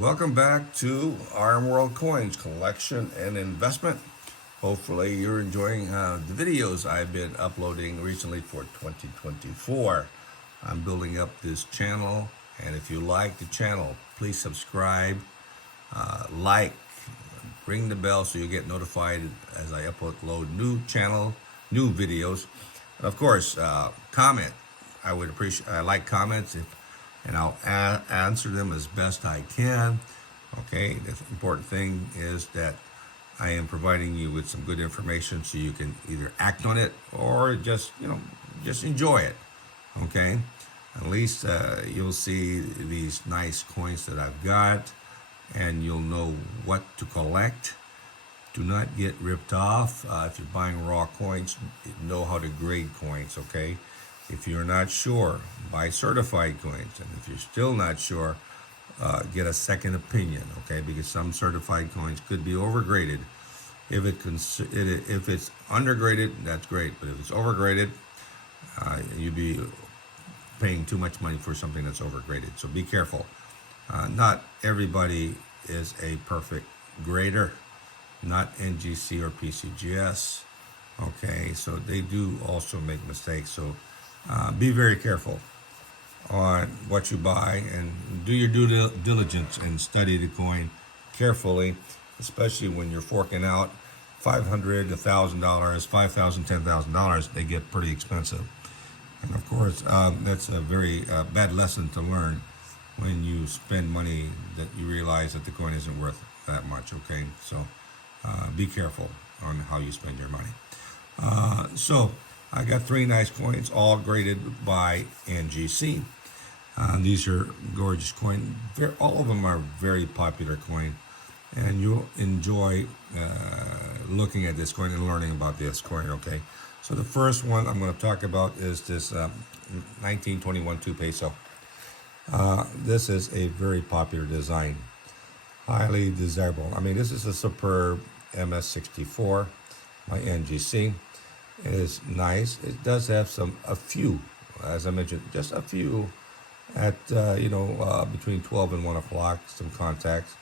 Welcome back to RMworldcoins Collection and Investment. Hopefully, you're enjoying the videos I've been uploading recently for 2024. I'm building up this channel, and if you like the channel, please subscribe, like, ring the bell so you get notified as I upload new videos. And of course, comment. I would appreciate. I like comments and I'll answer them as best I can. Okay, the important thing is that I am providing you with some good information so you can either act on it or just enjoy it. Okay, at least you'll see these nice coins that I've got, and you'll know what to collect. Do not get ripped off. If you're buying raw coins, know how to grade coins, okay? If you're not sure, buy certified coins. And if you're still not sure, get a second opinion, okay? Because some certified coins could be overgraded. If it's undergraded, that's great. But if it's overgraded, you'd be paying too much money for something that's overgraded. So be careful. Not everybody is a perfect grader. Not NGC or PCGS. Okay, so they do also make mistakes. So be very careful on what you buy and do your due diligence and study the coin carefully, especially when you're forking out $500, $1,000, $5,000, $10,000. They get pretty expensive. And of course, that's a very bad lesson to learn when you spend money that you realize that the coin isn't worth that much. Okay, so be careful on how you spend your money. So I got three nice coins, all graded by NGC. These are gorgeous coins. All of them are very popular coin, and you'll enjoy looking at this coin and learning about this coin. Okay, so the first one I'm going to talk about is this 1921 2 peso. This is a very popular design, highly desirable. I mean, this is a superb MS64 by NGC. It is nice. It does have a few, as I mentioned, just a few at between 12 and 1 o'clock, some contacts.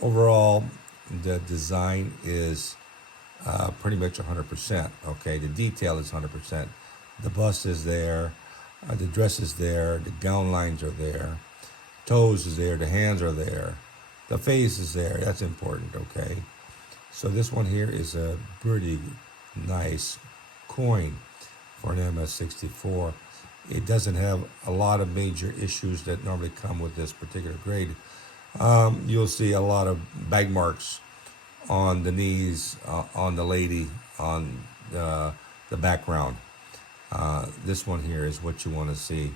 Overall, the design is pretty much 100%. Okay, the detail is 100%. The bust is there, the dress is there, the gown lines are there, toes is there, the hands are there, the face is there. That's important. Okay, so this one here is a pretty nice coin for an MS64. It doesn't have a lot of major issues that normally come with this particular grade. You'll see a lot of bag marks on the knees, on the lady, on the background. This one here is what you want to see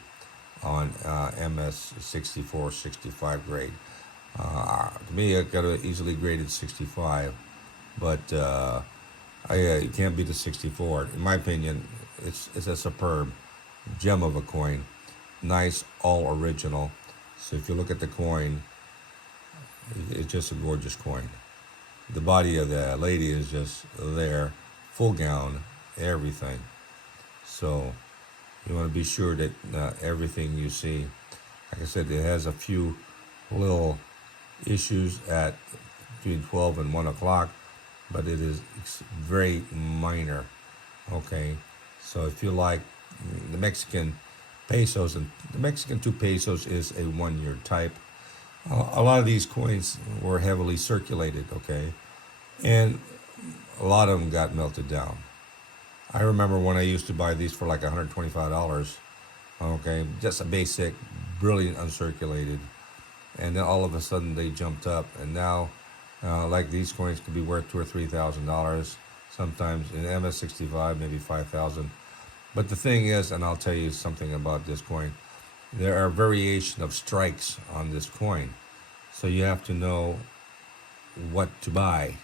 on MS64, 65 grade. To me, I got an easily graded 65, but you can't beat the 64. In my opinion, it's a superb gem of a coin. Nice, all original. So if you look at the coin, it's just a gorgeous coin. The body of the lady is just there, full gown, everything. So you want to be sure that everything you see, like I said, it has a few little issues at between 12 and 1 o'clock, but it is very minor. Okay, so if you like the Mexican pesos, and the Mexican 2 pesos is a 1-year type. A lot of these coins were heavily circulated, okay, and a lot of them got melted down. I remember when I used to buy these for like $125, okay, just a basic, brilliant uncirculated, and then all of a sudden they jumped up, and now like these coins could be worth $2,000 or $3,000. Sometimes in MS65, maybe 5,000. But the thing is, and I'll tell you something about this coin, there are variation of strikes on this coin, so you have to know what to buy.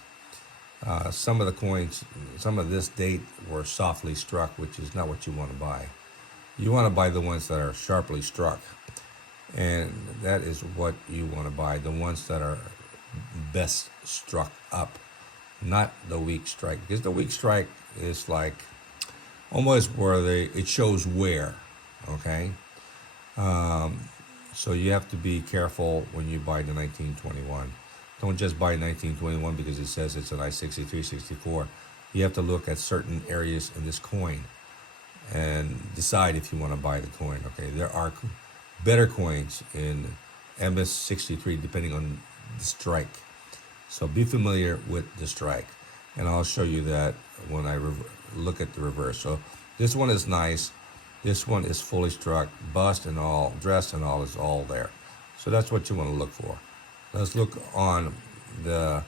Some of the coins, some of this date were softly struck, which is not what you want to buy. You want to buy the ones that are sharply struck, and that is what you want to buy, the ones that are best struck up, not the weak strike, because the weak strike is like almost where it shows wear. Okay, So you have to be careful when you buy the 1921. Don't just buy 1921 because it says it's an I-63, 64. You have to look at certain areas in this coin and decide if you want to buy the coin. Okay, there are better coins in MS63 depending on the strike. So be familiar with the strike, and I'll show you that when I look at the reverse. So this one is nice. This one is fully struck, bust and all, dress and all is all there. So that's what you want to look for. Let's look on the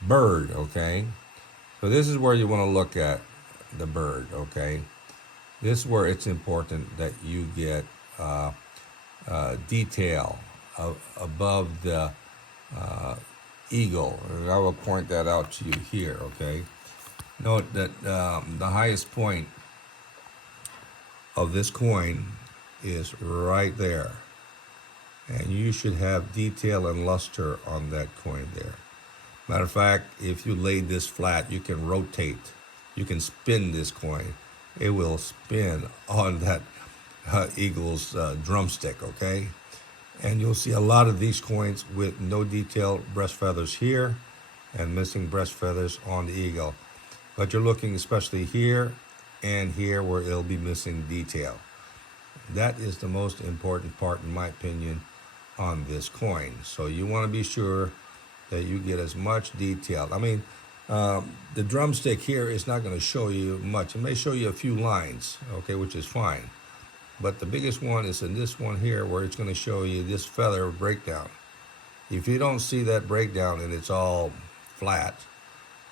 bird, okay? So this is where you want to look at the bird, okay? This is where it's important that you get detail above the eagle. And I will point that out to you here, okay? Note that the highest point of this coin is right there. And you should have detail and luster on that coin there. Matter of fact, if you laid this flat, you can rotate. You can spin this coin. It will spin on that eagle's drumstick, okay? And you'll see a lot of these coins with no detail breast feathers here and missing breast feathers on the eagle. But you're looking especially here and here where it'll be missing detail. That is the most important part, in my opinion, on this coin. So you want to be sure that you get as much detail. I mean, the drumstick here is not going to show you much. It may show you a few lines, okay, which is fine. But the biggest one is in this one here where it's going to show you this feather breakdown. If you don't see that breakdown and it's all flat,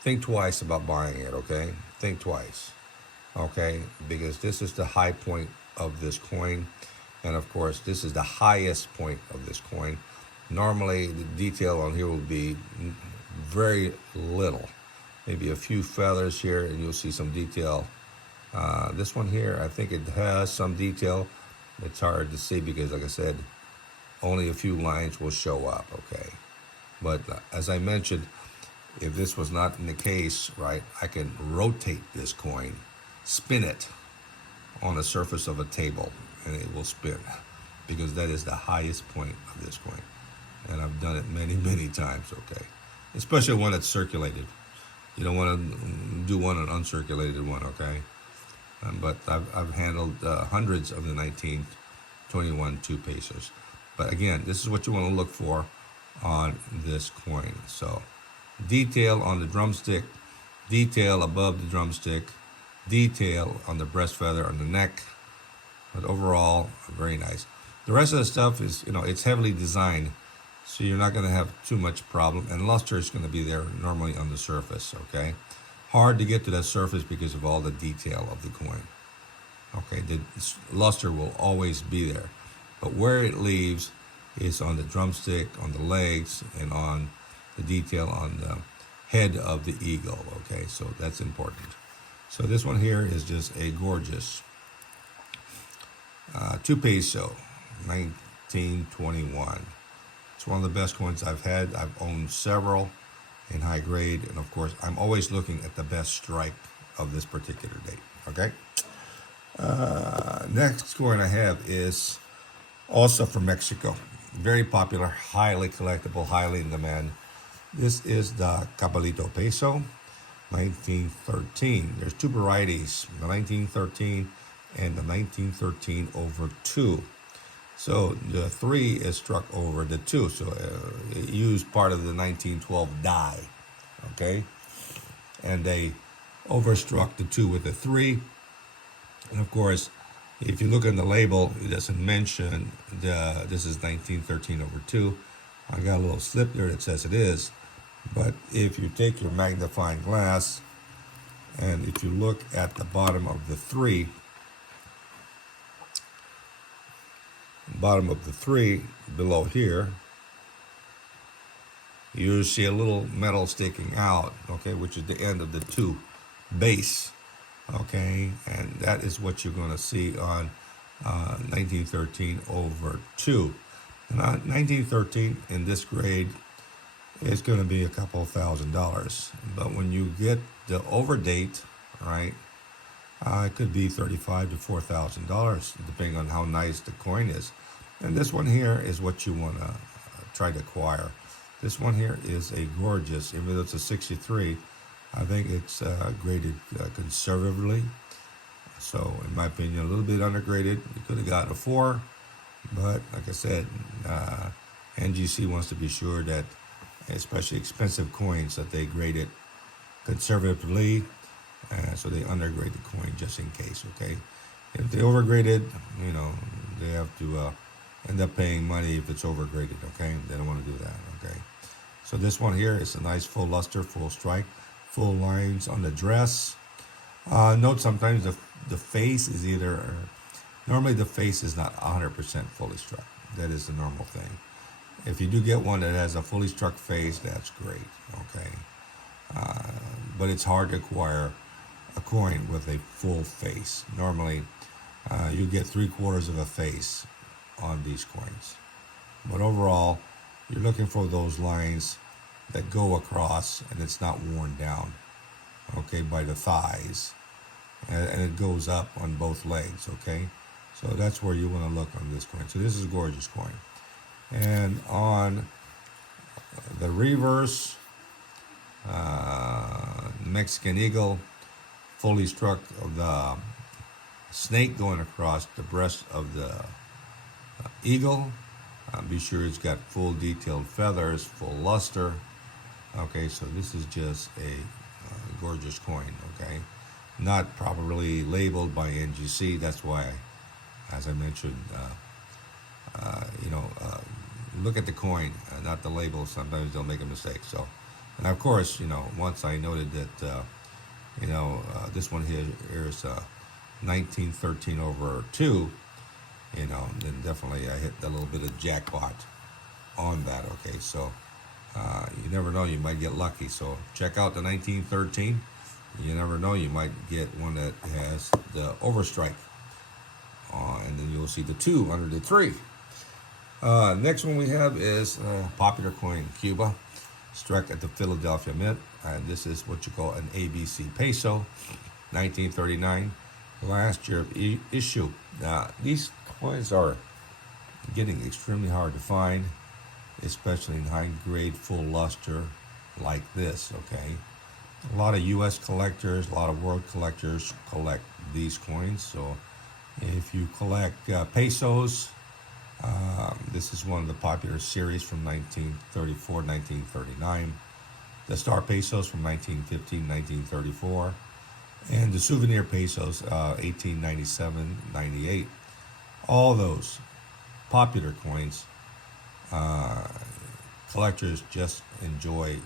think twice about buying it, okay? Think twice, okay? Because this is the high point of this coin. And of course, this is the highest point of this coin. Normally, the detail on here will be very little. Maybe a few feathers here, and you'll see some detail. This one here, I think it has some detail. It's hard to see because, like I said, only a few lines will show up, okay? But as I mentioned, if this was not in the case, right, I can rotate this coin, spin it on the surface of a table, and it will spin because that is the highest point of this coin. And I've done it many, many times, okay? Especially one that's circulated. You don't want to do one an uncirculated one, okay? But I've handled hundreds of the 1921 2 pesos. But again, this is what you want to look for on this coin. So detail on the drumstick, detail above the drumstick, detail on the breast feather on the neck. But overall, very nice. The rest of the stuff is, it's heavily designed, so you're not going to have too much problem. And luster is going to be there normally on the surface, okay? Hard to get to that surface because of all the detail of the coin. Okay, the luster will always be there. But where it leaves is on the drumstick, on the legs, and on the detail on the head of the eagle, okay? So that's important. So this one here is just a gorgeous 2 peso, 1921. It's one of the best coins I've had. I've owned several in high grade, and of course, I'm always looking at the best strike of this particular date, okay? Next coin I have is also from Mexico. Very popular, highly collectible, highly in demand. This is the Cabalito Peso, 1913. There's two varieties, the 1913 and the 1913 over 2. So the 3 is struck over the 2, so it used part of the 1912 die, okay? And they overstruck the 2 with the 3. And of course, if you look on the label, it doesn't mention this is 1913 over 2. I got a little slip there that says it is. But if you take your magnifying glass and if you look at the bottom of the 3, below here, you see a little metal sticking out, okay, which is the end of the 2 base, okay, and that is what you're going to see on 1913 over 2. And 1913 in this grade is going to be a couple of $1,000, but when you get the overdate, right, it could be $35,000 to $4,000, depending on how nice the coin is. And this one here is what you want to try to acquire. This one here is a gorgeous, even though it's a 63, I think it's graded conservatively. So in my opinion, a little bit undergraded. You could have gotten a 4, but like I said, NGC wants to be sure that, especially expensive coins, that they grade it conservatively, so they undergrade the coin just in case, okay? If they overgraded, they have to end up paying money if it's overgraded, okay? They don't want to do that, okay? So this one here is a nice full luster, full strike, full lines on the dress. Note sometimes the face is normally the face is not 100% fully struck. That is the normal thing. If you do get one that has a fully struck face, that's great, okay? But it's hard to acquire a coin with a full face. Normally, you get 3/4 of a face on these coins. But overall, you're looking for those lines that go across and it's not worn down, okay, by the thighs. And it goes up on both legs, okay? So that's where you want to look on this coin. So this is a gorgeous coin. And on the reverse, Mexican eagle, fully struck of the snake going across the breast of the eagle. Be sure it's got full detailed feathers, full luster. Okay, so this is just a gorgeous coin, okay? Not properly labeled by NGC. That's why, as I mentioned, look at the coin, not the label. Sometimes they'll make a mistake. So, and of course, once I noted that, this one here is 1913/2, then definitely I hit a little bit of jackpot on that. Okay, so you never know, you might get lucky. So check out the 1913. You never know, you might get one that has the overstrike, and then you'll see the 2 under the 3. Next one we have is popular coin, Cuba, struck at the Philadelphia Mint, and this is what you call an ABC Peso, 1939, last year of issue. Now, these coins are getting extremely hard to find, especially in high-grade full luster like this, okay? A lot of U.S. collectors, a lot of world collectors collect these coins. So if you collect pesos, this is one of the popular series from 1934, 1939. The star pesos from 1915, 1934. And the souvenir pesos, 1897, 98. All those popular coins, collectors just enjoy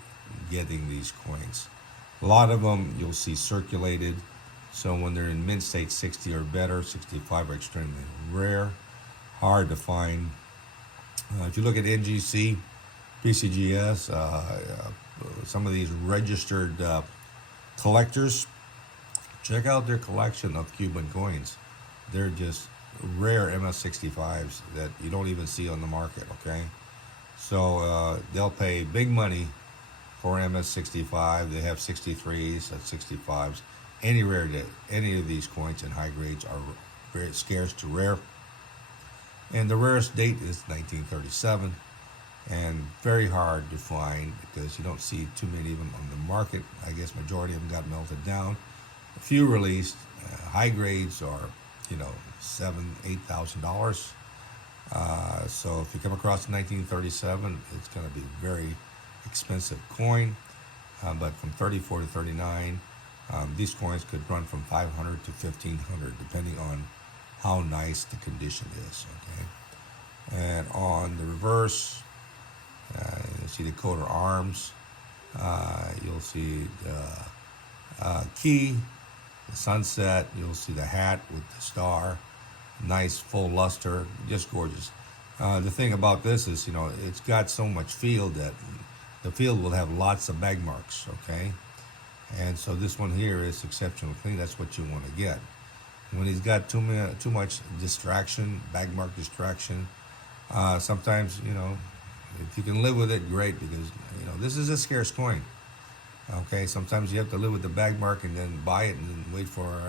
getting these coins. A lot of them you'll see circulated, so when they're in mint state 60 or better, 65 are extremely rare, hard to find. If you look at NGC, PCGS, some of these registered collectors, check out their collection of Cuban coins. They're just rare MS65s that you don't even see on the market, okay? So they'll pay big money for MS65. They have 63s and 65s. Any of these coins in high grades are very scarce to rare. And the rarest date is 1937, and very hard to find because you don't see too many of them on the market. I guess majority of them got melted down. A few released. High grades are, $7,000-8,000. So if you come across 1937, it's going to be very expensive coin. But from 34 to 39, these coins could run from 500 to 1,500, depending on how nice the condition is. Okay, and on the reverse, you'll see the coat of arms. You'll see the key, the sunset. You'll see the hat with the star. Nice full luster, just gorgeous. The thing about this is, it's got so much field that the field will have lots of bag marks, okay? And so this one here is exceptionally clean. That's what you want to get. When he's got too much distraction, bag mark distraction, sometimes, if you can live with it, great, because, this is a scarce coin, okay? Sometimes you have to live with the bag mark and then buy it and then wait for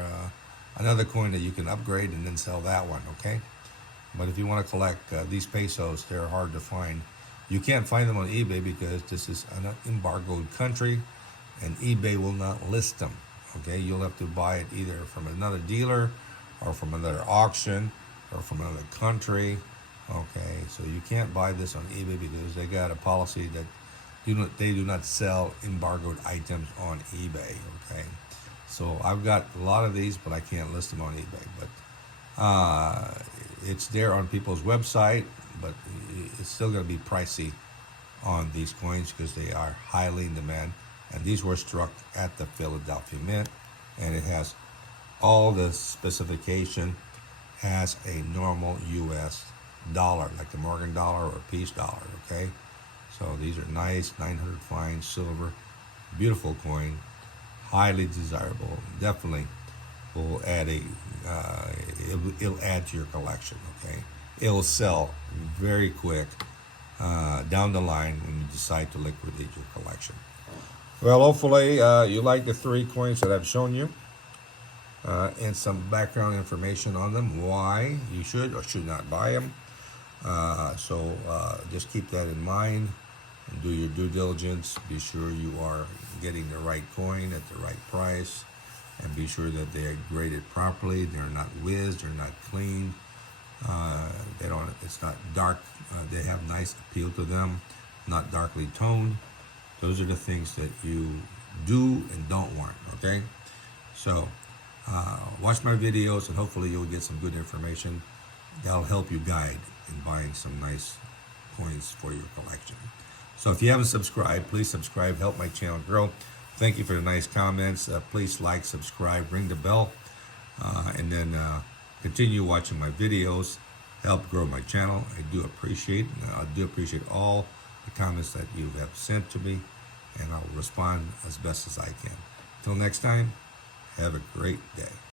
another coin that you can upgrade and then sell that one, okay? But if you want to collect these pesos, they're hard to find. You can't find them on eBay because this is an embargoed country, and eBay will not list them. Okay, you'll have to buy it either from another dealer, or from another auction, or from another country. Okay, so you can't buy this on eBay because they got a policy that they do not sell embargoed items on eBay. Okay, so I've got a lot of these, but I can't list them on eBay. But it's there on people's website, but it's still going to be pricey on these coins because they are highly in demand. And these were struck at the Philadelphia Mint, and it has all the specification as a normal U.S. dollar, like the Morgan dollar or peace dollar. Okay, so these are nice, 900 fine silver, beautiful coin, highly desirable. Definitely will add it'll add to your collection. Okay, it'll sell very quick down the line when you decide to liquidate your collection. Well, hopefully you like the 3 coins that I've shown you, and some background information on them, why you should or should not buy them. So just keep that in mind and do your due diligence. Be sure you are getting the right coin at the right price, and be sure that they are graded properly. They're not whizzed, they're not cleaned. It's not dark. They have nice appeal to them, not darkly toned. Those are the things that you do and don't want. Okay, so watch my videos, and hopefully you'll get some good information that'll help you guide in buying some nice coins for your collection. So if you haven't subscribed, please subscribe, help my channel grow. Thank you for the nice comments. Please like, subscribe, ring the bell, and then continue watching my videos. Help grow my channel. I do appreciate all the comments that you have sent to me, and I'll respond as best as I can. Till next time, have a great day.